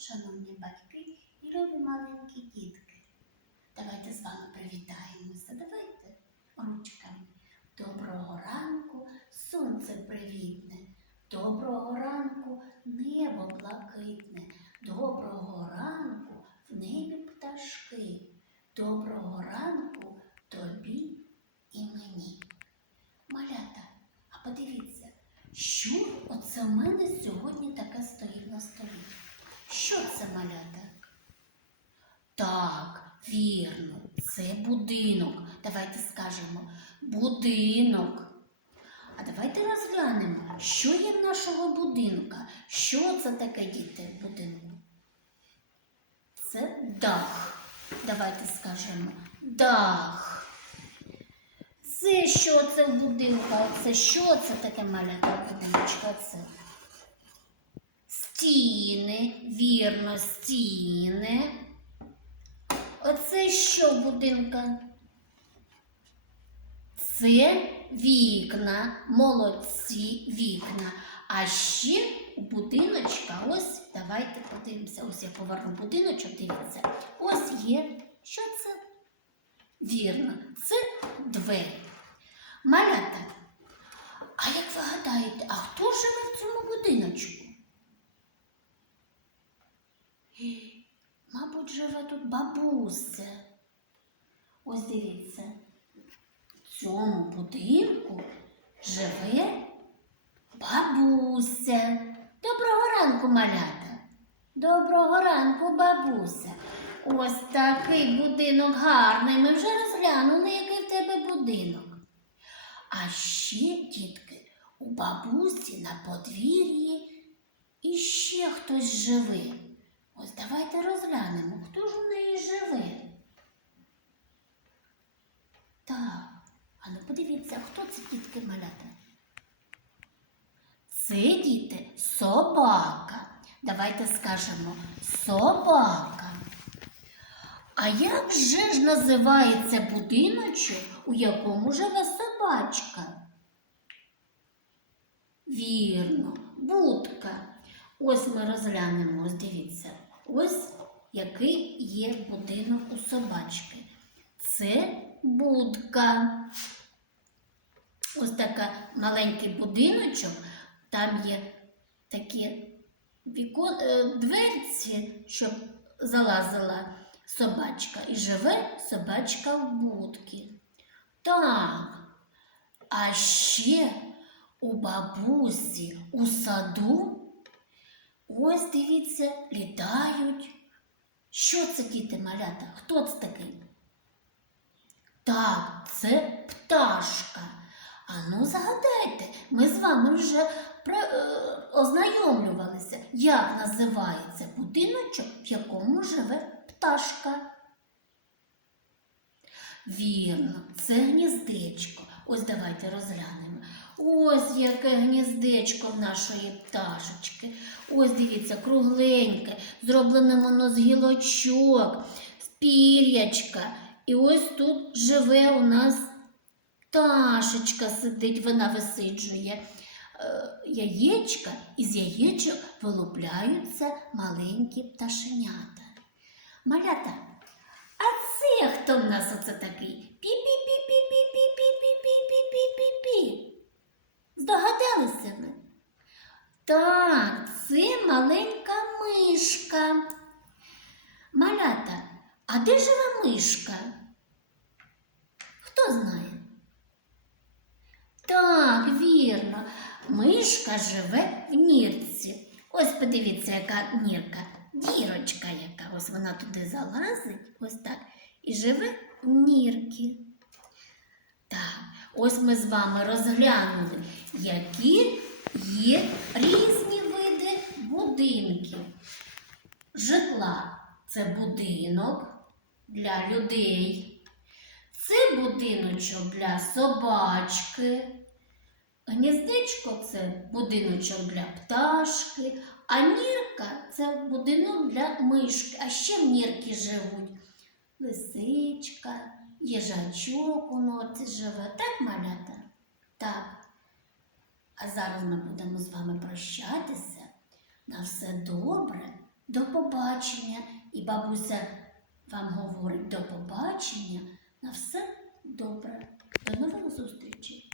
шановні батьки і любі маленькі дітки. Давайте з вами привітаємося. Давайте ручками. Доброго ранку, сонце привітне. Доброго ранку, небо блакитне. Доброго ранку, в небі пташки. Доброго ранку тобі і мені. Малята, а подивіться, що оце в мене сьогодні таке стоїть на столі? Що це малята? Так, вірно, це будинок. Давайте скажемо будинок. А давайте розглянемо, що є в нашого будинка. Що це таке діти в будинку? Це дах. Давайте скажемо дах. Це що це в будинку? Це що це таке малята будиночка? Це стіни, вірно, стіни. Оце що будинка? Це вікна, молодці вікна. А ще будиночка, ось давайте подивимося. Ось я поверну будиночок, дивіться. Ось є. Що це? Вірно, це двері. Малята. А як ви гадаєте, а хто живе в цьому будиночку? Е, Мабуть, живе тут бабуся. Ось дивіться. В цьому будинку живе бабуся. Доброго ранку, малята. Доброго ранку, бабуся. Ось такий будинок гарний. Ми вже розглянули, який в тебе будинок. А ще, дітки, у бабусі на подвір'ї іще хтось живе. Ось давайте розглянемо, хто ж у неї живе. Так, а ну подивіться, хто це дітки малята? Це діти собака. Давайте скажемо собака. А як же ж називається будиночок, у якому живе собачка? Вірно, будка. Ось ми розглянемо, ось дивіться. Ось який є будинок у собачки. Це будка. Ось така маленький будиночок, там є такі вікон, е, дверці, щоб залазила собачка. І живе собачка в будці. Так. А ще у бабусі у саду ось дивіться, літають. Що це діти малята? Хто це такий? Так, це пташка. А ну згадайте, ми з вами вже про, е, ознайомлювалися, як називається будиночок, в якому живе пташка. Вірно, це гніздечко. Ось давайте розглянемо. Ось яке гніздечко в нашої пташечки. Ось дивіться, кругленьке, зроблене воно з гілочок, з пір'ячка. І ось тут живе у нас пташечка сидить, вона висиджує е, яєчка, і з яєчок вилупляються маленькі пташенята. Малята, а це хто в нас оце такий? Пі-пі-пі-пі-пі-пі. Маленька мишка. Малята, а де живе мишка? Хто знає? Так, вірно. Мишка живе в нірці. Ось подивіться, яка нірка. Дірочка яка. Ось вона туди залазить, ось так. І живе в нірці. Так, ось ми з вами розглянули, які є різні будинків. Житла це будинок для людей. Це будиночок для собачки. Гніздечко це будиночок для пташки, а нірка це будинок для мишки. А ще в нірки живуть лисичка, їжачок у норці живе. Так, малята? Так. А зараз ми будемо з вами прощатися. На все добре, До побачення. І бабуся вам говорить до побачення. На все добре. До нових зустрічей.